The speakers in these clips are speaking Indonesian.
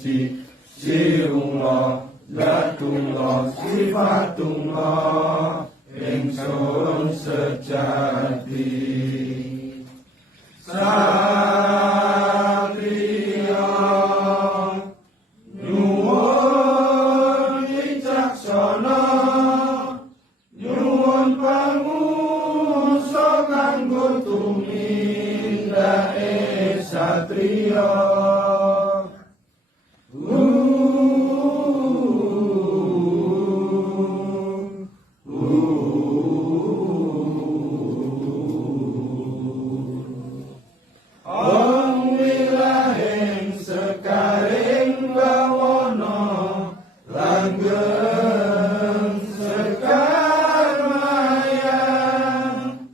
suci, sirullah, zatullah, sifatullah, ingsun sejati. Satria nyuwun wicaksana, nyuwun pangusa kanggo tumindake satria. Sekaring bawana langgeng sekar mayang,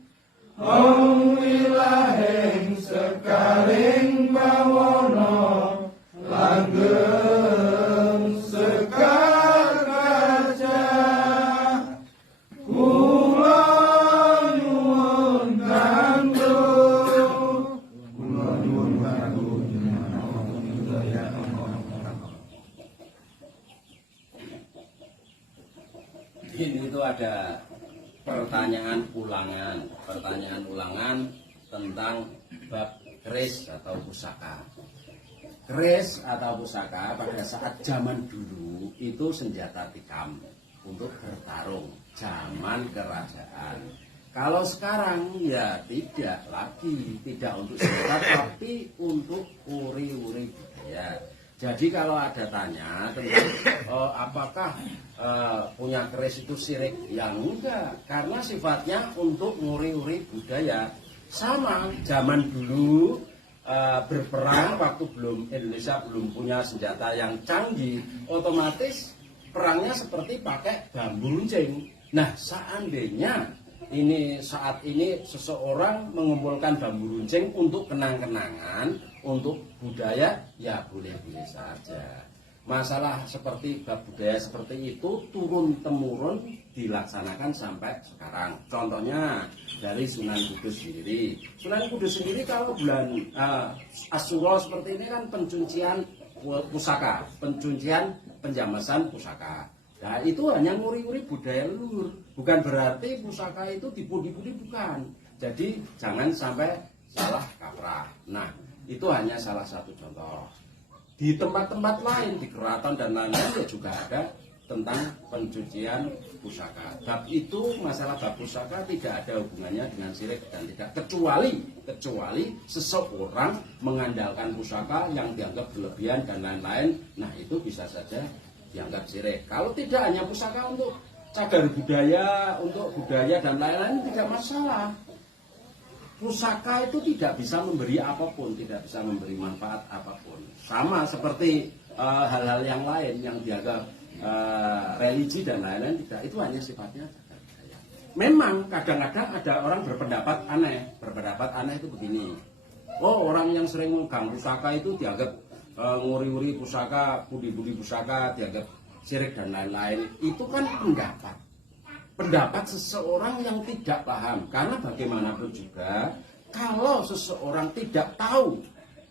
om wilahing sekaring bawana langgeng sekar gajah, kula nyuwun kanggo ini itu ada pertanyaan ulangan tentang bab keris atau pusaka. Keris atau pusaka pada saat zaman dulu itu senjata tikam untuk bertarung, zaman kerajaan. Kalau sekarang ya tidak lagi, tidak untuk senjata tapi untuk uri-uri budaya. Jadi kalau ada tanya tentang apakah punya keris itu syirik, ya enggak, karena sifatnya untuk nguri-uri budaya. Sama zaman dulu berperang waktu Indonesia belum punya senjata yang canggih, otomatis perangnya seperti pakai bambu runcing. Nah, seandainya saat ini seseorang mengumpulkan bambu runcing untuk kenang-kenangan, untuk budaya, ya boleh-boleh saja. Masalah seperti bab budaya seperti itu turun-temurun dilaksanakan sampai sekarang. Contohnya dari Sunan Kudus sendiri. Sunan Kudus sendiri kalau bulan Asyura seperti ini kan pencucian pusaka, pencucian penjamasan pusaka. Nah itu hanya nguri-nguri budaya leluhur, bukan berarti pusaka itu dipudi-pudi, bukan. Jadi jangan sampai salah kaprah. Nah itu hanya salah satu contoh. Di tempat-tempat lain, di keraton dan lain-lain juga ada tentang pencucian pusaka. Bab itu, masalah bab pusaka tidak ada hubungannya dengan syirik dan tidak, kecuali seseorang mengandalkan pusaka yang dianggap berlebihan dan lain-lain. Nah itu bisa saja dianggap syirik. Kalau tidak, hanya pusaka untuk cagar budaya, untuk budaya dan lain-lain, tidak masalah. Pusaka itu tidak bisa memberi apapun, tidak bisa memberi manfaat apapun. Sama seperti hal-hal yang lain yang dianggap religi dan lain-lain, tidak, itu hanya sifatnya cagar budaya. Memang kadang-kadang ada orang berpendapat aneh itu begini. Oh, orang yang sering megang pusaka itu dianggap nguri-nguri pusaka, budi-budi pusaka, dianggap syirik dan lain-lain. Itu kan pendapat seseorang yang tidak paham. Karena bagaimanapun juga, kalau seseorang tidak tahu,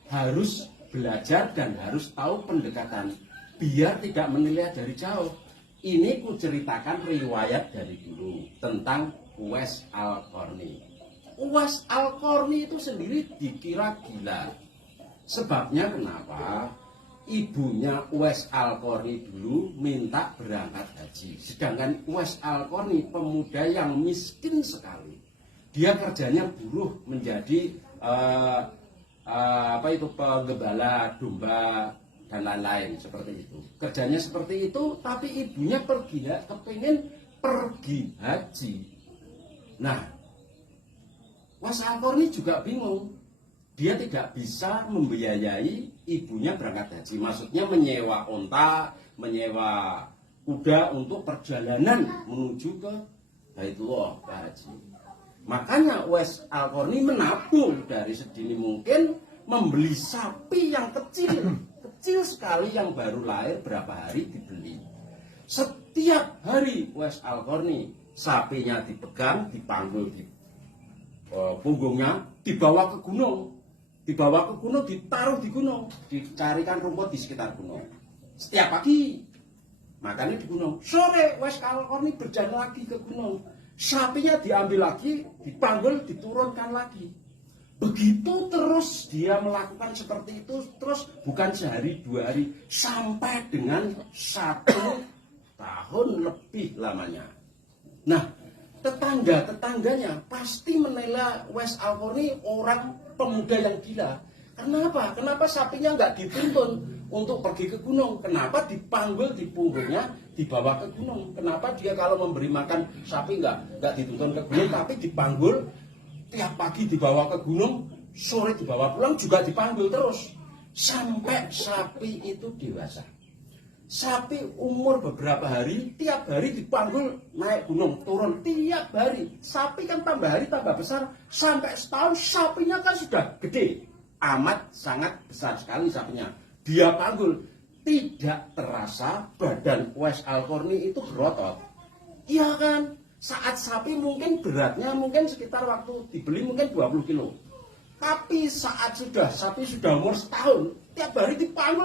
harus belajar dan harus tahu pendekatan, biar tidak menilai dari jauh. Ini ku ceritakan riwayat dari dulu tentang Uwais Al-Qarni. Uwais Al-Qarni itu sendiri dikira gila. Sebabnya kenapa? Ibunya Uwais Al-Qarni dulu minta berangkat haji. Sedangkan Uwais Al-Qarni pemuda yang miskin sekali. Dia kerjanya buruh menjadi penggembala domba dan lain-lain seperti itu. Kerjanya seperti itu, tapi ibunya kepingin pergi haji. Nah, Uwais Al-Qarni juga bingung. Dia tidak bisa membiayai ibunya berangkat haji. Maksudnya menyewa onta, menyewa kuda untuk perjalanan menuju ke Baitullah, ke haji. Makanya Uwais Al-Qarni menabung dari sedini mungkin, membeli sapi yang kecil sekali yang baru lahir berapa hari dibeli. Setiap hari Uwais Al-Qarni sapinya dipegang, dipanggul di punggungnya, dibawa ke gunung. dibawa ke gunung, ditaruh di gunung, dicarikan rumput di sekitar gunung. Setiap pagi makannya di gunung. Sore wes Al-Qarni berjalan lagi ke gunung. Sapinya diambil lagi, dipanggul, diturunkan lagi. Begitu terus dia melakukan seperti itu, terus bukan sehari 2 hari, sampai dengan 1 tahun lebih lamanya. Nah, tetangga-tetangganya pasti menilai Wes Al-Qarni orang pemuda yang gila. Kenapa? Kenapa sapinya nggak dituntun untuk pergi ke gunung? Kenapa dipanggul di punggungnya, dibawa ke gunung? Kenapa dia kalau memberi makan sapi nggak dituntun ke gunung, tapi dipanggul tiap pagi dibawa ke gunung, sore dibawa pulang juga dipanggul terus sampai sapi itu dewasa. Sapi umur beberapa hari, tiap hari dipanggul naik gunung, turun tiap hari. Sapi kan tambah hari tambah besar, sampai setahun sapinya kan sudah gede, amat sangat besar sekali sapinya. Dia panggul, tidak terasa badan Wes Al-Qarni itu berotot. Iya kan? Saat sapi mungkin beratnya mungkin sekitar waktu dibeli mungkin 20 kilo. Tapi saat sapi sudah umur setahun, tiap hari dipanggul